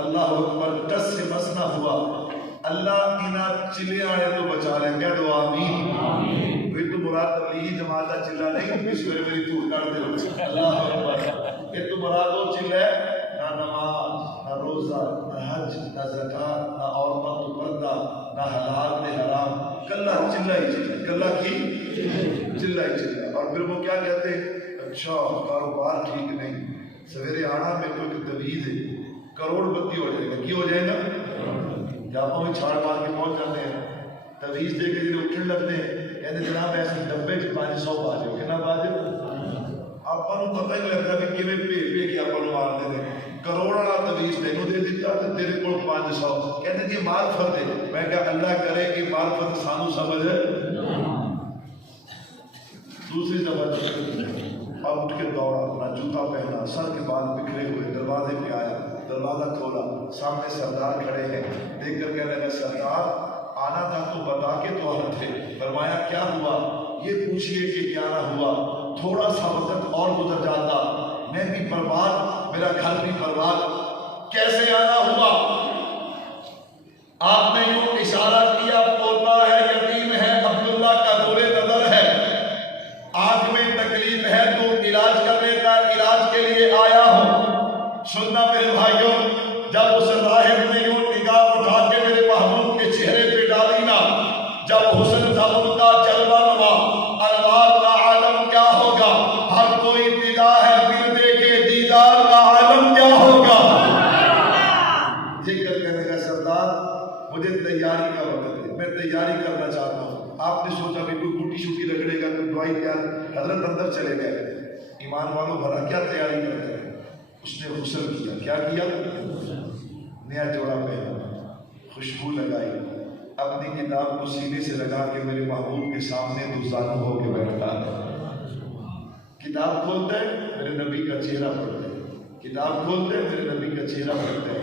اللہ اکبر، ٹس سے مس نہ ہوا، اللہ اینا چلے آنے تو بچا لیں، کہہ دو آمین۔ پھر تو مراد تبلیغی جماعت چلا نہیں، اس ویلے میری دور کر دے، اللہ اکبر۔ یہ تو مراد وہ چل ہے، نہ نماز، نہ روزہ، نہ حج، نہ زکات، نہ عورتوں تو پردہ، نہ حلال نہ حرام، کلہ چلا ہی چلا، کلہ کی چلا ہی چلا۔ اور پھر وہ کیا کہتے ہیں، اچھا کاروبار ٹھیک نہیں، سویرے آنا میرے کو ایک تویز ہے، کروڑ پتی ہو جائے گا، کی ہو جائے گا؟ جب ہم چھاڑ مار کے پہنچ جاتے ہیں، تویز دے کے جنہیں اٹھن لگتے ہیں، کہتے جناب ایسے ڈبے چ 500 باجے ہو، کتنا باجے؟ آپ کو پتہ ہی لگتا کہ کیویں پے کے آپ کو مار دے کروڑ والا تویز تینوں دے دیتا تو تیرے کو 500، کہتے جی معرفت ہے۔ میں کہا اللہ کرے کہ معرفت سانو سمجھ ہے۔ دوسری دفعہ اب اٹھ کے دوڑا، اپنا جوتا پہنا، سر کے بال بکھرے ہوئے، دروازے پہ آیا، دروازہ کھولا، سامنے سردار کھڑے ہیں، دیکھ کر کہنے لگا سردار آنا تھا تو بتا کے تو آنا تھے۔ فرمایا کیا ہوا؟ یہ پوچھئے کہ کیا نہ ہوا، تھوڑا سا وقت اور گزر جاتا میں بھی برباد، میرا گھر بھی برباد، کیسے آنا ہوا؟ آپ نے یوں اشارہ کیا، پوتا ہے، یتیم ہے، عبداللہ کا نور نظر ہے، آنکھ میں تکلیف ہے تو علاج کرنے کا، علاج کے لیے آیا ہوں۔ سننا میرے بھائیوں، جب اس راہب نے یوں نگاہ اٹھا کے میرے محبوب کے چہرے پہ ڈالی نا، جب حسن تھا ان کا جلوہ نما، انوار کا عالم کیا ہوگا؟ ہر کوئی فدا ہے دل دیکھے دیدار کا عالم کیا ہوگا؟ ذکر کرنے کا سردار مجھے تیاری کا وقت ہے، میں تیاری کرنا چاہتا ہوں۔ آپ نے سوچا بھی کوئی بوٹی شوٹی رگڑے گا، کوئی دوائی تیار، حضرت اندر چلے گئے، ایمان والوں بھلا کیا تیاری کرتے ہیں؟ اس نے غسل کیا، کیا کیا؟ نیا جوڑا پہنا، خوشبو لگائی، اپنی کتاب کو سینے سے لگا کے میرے محبوب کے سامنے دوزانو ہو کے بیٹھتا ہے۔ کتاب کھولتے میرے نبی کا چہرہ پڑھتے، کتاب کھولتے میرے نبی کا چہرہ پڑھتے۔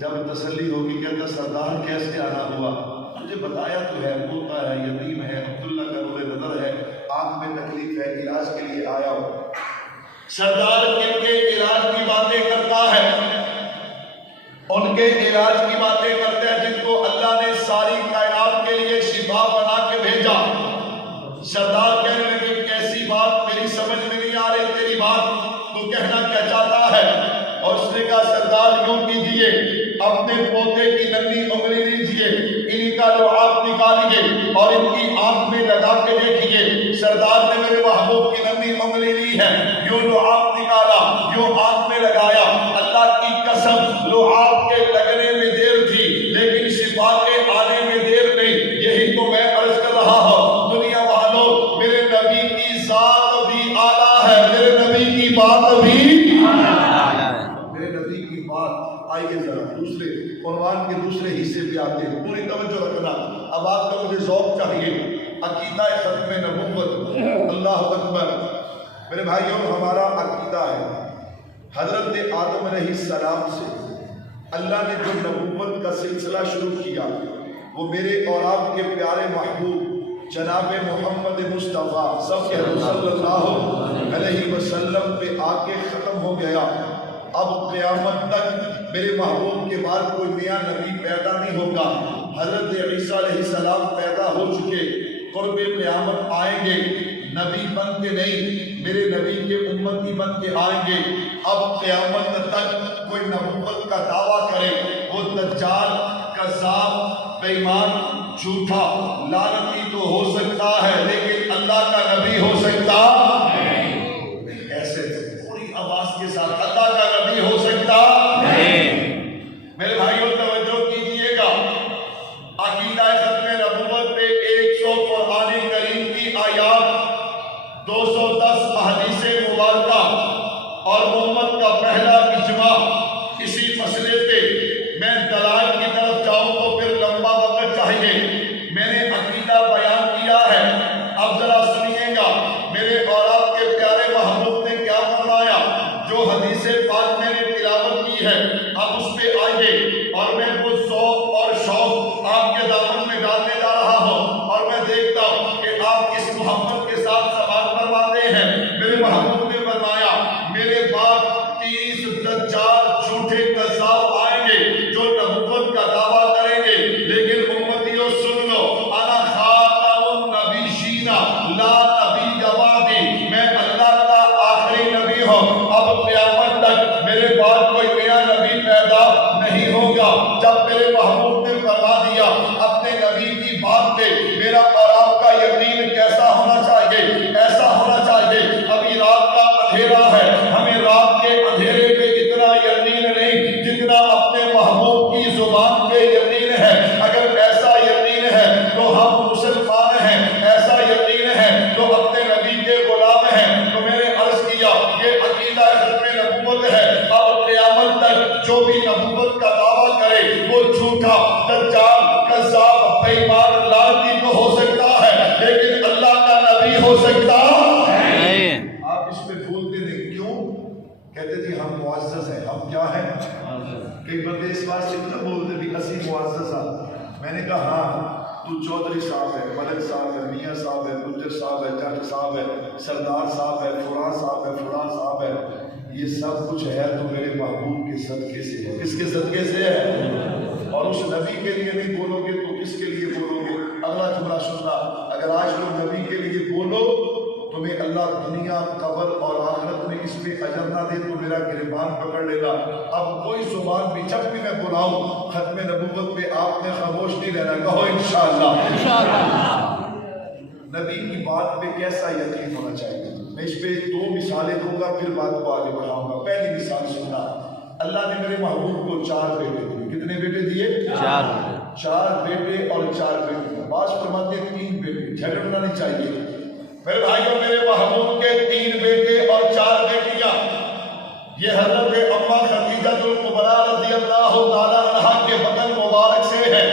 جب تسلی ہوگی کہتا سردار کیسے آنا ہوا؟ مجھے بتایا تو ہے، پوتا ہے، یتیم ہے، عبداللہ کا نور نظر ہے، آنکھ میں تکلیف ہے، علاج کے لیے آیا ہوں۔ سردار ان کے علاج کی باتیں کرتا ہے، ان کے علاج کی باتیں کرتے ہیں جن کو اللہ نے ساری کائنات کے لیے شفا بنا کے بھیجا۔ سردار کہنے لگے کیسی بات، میری سمجھ میں نہیں آ رہی تیری بات، تو کہنا کیا چاہتا ہے؟ اور اس نے کہا سردار یوں کیجئے، اپنے پوتے کی ننھی انگلی لیجئے، انہی کا لعاب نکالیے اور ان کی آنکھ میں لگا کے دیکھیے۔ سردار نے میرے محبوب کی ننھی انگلی لی ہے، یوں لعاب نکالا، یوں آنکھ میں لگایا، اللہ کی قسم لعاب کے لگنے میں دیر تھی لیکن شفا کے آنے میں دیر نہیں۔ یہی تو میں عرض کر رہا ہوں، دنیا والوں میرے نبی کی ذات بھی اعلیٰ ہے، میرے نبی کی بات بھی میرے نبی کی بات۔ آئیے ذرا دوسرے عنوان کے دوسرے حصے پہ آتے ہیں، پوری توجہ رکھنا۔ اب آپ کو مجھے ذوق چاہیے، عقیدہ ختم نبوت، اللہ اکبر۔ میرے بھائیوں ہمارا عقیدہ ہے حضرت آدم علیہ السلام سے اللہ نے جو نبوت کا سلسلہ شروع کیا وہ میرے اور آپ کے پیارے محبوب جناب محمد مصطفیٰ صلی اللہ علیہ وسلم پہ آ کے ختم ہو گیا۔ اب قیامت تک میرے محبوب کے بعد کوئی نیا نبی پیدا نہیں ہوگا۔ حضرت عیسیٰ علیہ السلام پیدا ہو چکے، قرب قیامت آئیں گے، نبی بن کے نہیں، میرے نبی کے امتی بن کے آئیں گے۔ اب قیامت تک کوئی نبوت کا دعویٰ کرے وہ دجال، کذاب، بے ایمان، جھوٹا، لعنتی تو ہو سکتا ہے لیکن اللہ کا نبی ہو سکتا نہیں۔ ایسے پوری آواز کے ساتھ اللہ کا نبی ہو سکتا نہیں۔ میرے بھائیوں توجہ کیجئے گا، عقیدہ ختم نبوت پہ 100 قرآن کریم کی آیات، 210 احادیث مبارکہ اور امت کا پہلا اجماع اسی مسئلے پہ۔ میں دلائل کی طرف جاؤں تو پھر لمبا وقت چاہیے، میں نے عقیدہ بیان کیا ہے۔ اب ذرا سنیے گا میرے اور آپ کے پیارے محبوب نے کیا فرمایا، جو حدیث پاک میں نے تلاوت کی ہے اب اس پہ آئیے، اور میں وہ ذوق اور شوق آپ کے دامن میں ڈالنے جا رہا ہوں، اور میں دیکھتا ہوں کہ آپ اس محبت کے ساتھ سوال فرماتے ہیں۔ میرے محبوب نے فرمایا میرے بعد 30 دجال جھوٹے کذاب آئیں گے، نہیں ہوگا جب میرے محبوب نے فرما دیا اپنے نبی کی بات پہ میرا اور آپ کا یقین کیسا ہونا چاہیے، ایسا ہونا چاہیے ابھی رات کا اندھیرا ہے، ہمیں رات کے اندھیرے پہ اتنا یقین نہیں جتنا اپنے محبوب کی زبان پہ یقین ہے۔ اگر ایسا یقین ہے تو ہم مسلمان ہیں، ایسا یقین ہے تو اپنے نبی کے غلام ہیں۔ تو میں نے عرض کیا یہ عقیدہ ختم نبوت ہے۔ اب قیامت تک جو بھی نبوت کا دعویٰ کرے وہ جھوٹا، دجال، کذاب، بے ایمان، لعنتی تو ہو سکتا ہے لیکن اللہ کا نبی ہو سکتا ہے۔ آپ اس پہ بھولتے نہیں، کیوں؟ کہتے جی ہم معزز ہیں، ہم کیا ہیں؟ کئی بندے اس بات سے نہ بولتے بھی اسی معزز ہیں۔ میں نے کہا ہاں تو چودھری صاحب ہے، ملک صاحب ہے، میاں صاحب ہے، گجر صاحب ہے، جٹ صاحب ہے، سردار صاحب ہے، فلاں صاحب ہے، فلاں صاحب ہے، یہ سب کچھ ہے تو میرے محبوب کے صدقے سے ہے۔ کس کے صدقے سے ہے؟ اور اس نبی کے لیے نہیں بولو گے تو کس کے لیے بولو گے؟ اگلا جملہ سننا، اگر آج تم نبی کے لیے بولو تمہیں اللہ دنیا، قبر اور آخرت میں اس پہ اجر نہ دے تو میرا گریبان پکڑ لے گا۔ اب کوئی زبان بھی جب بھی میں بلاؤں ختم نبوت پہ آپ نے خاموش نہیں رہنا، کہو انشاءاللہ۔ نبی کی بات پہ کیسا یقین ہونا چاہیے؟ میں اس پہ دو مثالیں دوں گا پھر بات کو آگے بڑھاؤں گا۔ پہلی مثال سننا، اللہ نے میرے محبوب کو 4 بیٹے دیے۔ کتنے بیٹے دیے؟ 4 بیٹے اور 4 بیٹیاں۔ بعض فرماتے 3 بیٹے، جھگڑنا نہیں چاہیے میرے بھائیوں۔ میرے محبوب کے 3 بیٹے اور 4 بیٹیاں، یہ حضرت اما خدیجہ الکبریٰ رضی اللہ تعالیٰ عنہا کے بدن مبارک سے ہے،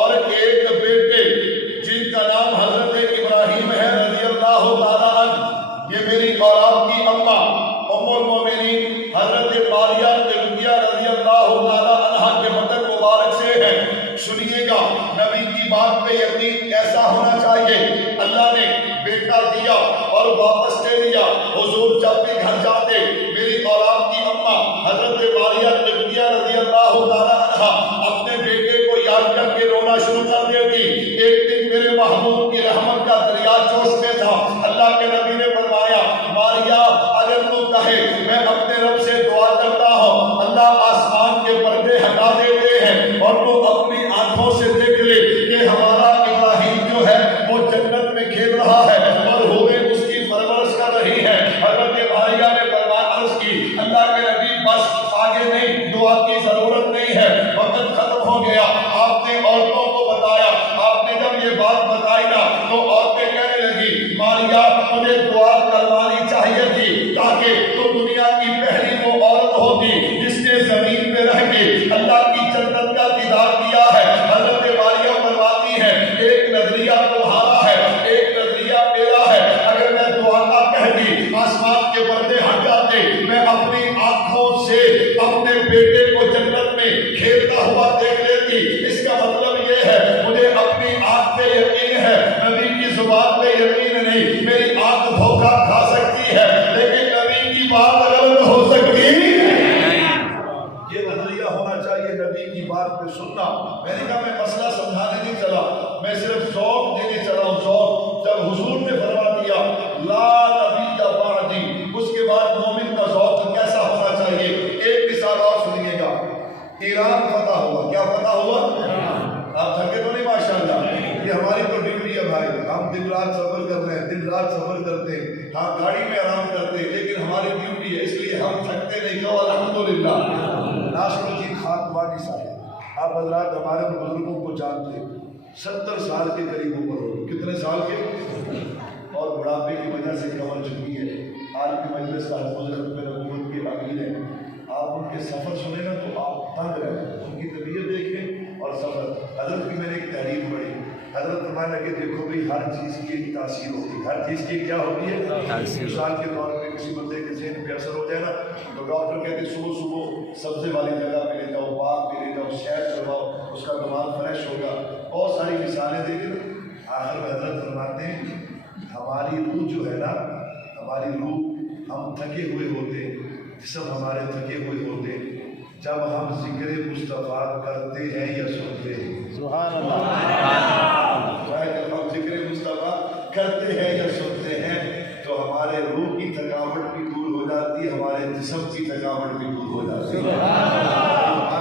اور ایک بیٹے جن کا نام حضرت ابراہیم ہے رضی اللہ تعالیٰ عنہ، یہ میری اور آپ کی اما ام المومنین حضرت ماریہ قبطیہ رضی اللہ تعالیٰ عنہا کے بدن مبارک سے ہے۔ سنیے گا نبی کی بات پہ یقین کیسا ہونا چاہیے۔ اللہ نے بیٹا دیا اور واپس لے لیا۔ حضور جب بھی گھر جاتے میری اور آپ کی اماں حضرت ماریہ قبطیہ رضی اللہ تعالیٰ عنہا اپنے بیٹے کو یاد کر کے رونا شروع کر دیتی۔ ایک دن میرے محبوب کی رحمت کا دریا جوش میں تھا۔ اللہ کے نبی نے فرمایا ماریہ اگر تو کہے میں اپنے رب سے دعا کرتا ہوں اللہ آسمان کے پردے ہٹا دیتے ہیں اور تو اپنی آنکھوں سے دیکھ لے کہ ہمارا ابراہیم جو ہے وہ جنت میں کھیل رہا ہے اور ہوئے اس کی پرورش کر رہی ہے۔ حضرت ماریہ نے عرض کی اللہ کے نبی بس آگے نہیں، دعا کی ضرورت نہیں ہے، وقت ختم ہو گیا۔ آپ نے عورتوں کو بتایا، آپ نے جب یہ بات بتائی نا تو عورتیں کہنے لگی ماریہ تجھے دعا کروانی چاہیے تھی تاکہ تو دنیا کی پہلی وہ عورت ہوتی جس نے زمین پہ رہ کے اللہ کی جنت کا دیدار کیا ہے۔ حضرت ماریہ فرماتی ہے ایک نظریہ تمہارا ہے، ایک نظریہ میرا ہے، اگر میں دعا نہ کہتی آسمان کے پردے ہٹ جاتے، میں اپنی آنکھوں سے اپنے بیٹے کو جنت میں کھیلتا ہوا دیکھ لیتی۔ اس کا مطلب یہ ہے مجھے اپنی آنکھ پہ یقین ہے، نبی کی زبان پہ یقین نہیں۔ میری آنکھ دھوکہ کھا سکتی ہے لیکن نبی کی بات غلط ہو سکتی ہے۔ یہ نظریہ ہونا چاہیے نبی کی بات پہ سننا۔ میں نے کہا میں مسئلہ سمجھانے نہیں چلا، میں صرف ذوق دینے چلا ہوں۔ ذوق جب حضور نے فرما دیا لا نبی بعدی، اس کے بعد مومن کا ذوق کیسا ہونا چاہیے۔ ایک مثال اور سنیے گا، ایران فتح ہوا۔ کیا فتح ہوا؟ آپ تھکے تو نہیں ماشاءاللہ؟ یہ ہماری تو ڈگری ہے بھائی، ہم دن رات سفر کر رہے ہیں، دن رات سفر کرتے ہیں، ہم گاڑی میں آرام کرتے ہیں لیکن ہماری ڈیوٹی ہے اس لیے ہم تھکتے نہیں۔ کہو الحمدللہ۔ ناصر الدین خاکوانی صاحب، آپ حضرات ہمارے بزرگوں کو جانتے ہیں، 70 سال کے قریب عمر ہو، کتنے سال کے، اور بڑھاپے کی وجہ سے کمر چکی ہے۔ عالمی مجلس کا حفظ ختم نبوت کے امیر ہیں، آپ ان کے سفر سنیں نا تو آپ تنگ رہے، ان کی طبیعت دیکھیں اور سفر۔ حضرت کی میں نے ایک تحریر پڑھی، حضرت فرمانے لگے دیکھو بھئی ہر چیز کی ایک تاثیر ہوتی ہے، ہر چیز کی کیا ہوتی ہے؟ مثال کے طور پہ کسی بندے کے ذہن پہ اثر ہو جائے نا تو ڈاکٹر کہتے ہیں صبح صبح سبزے والی جگہ پہ لے جاؤ، باغ پہ لے جاؤ، سیر کرواؤ، اس کا دماغ فریش ہوگا۔ بہت ساری مثالیں دے کے آخر میں حضرت فرماتے ہیں ہماری روح جو ہے نا، ہماری روح، ہم تھکے ہوئے ہوتے، جسم ہمارے تھکے ہوئے ہوتے، جب ہم ذکر مصطفیٰ کرتے ہیں یا سنتے ہیں، سبحان اللہ، جب ہم ذکر مصطفیٰ کرتے ہیں یا سنتے ہیں تو ہمارے روح کی تھکاوٹ بھی دور ہو جاتی ہے، ہمارے جسم کی تھکاوٹ بھی دور ہو جاتی ہے۔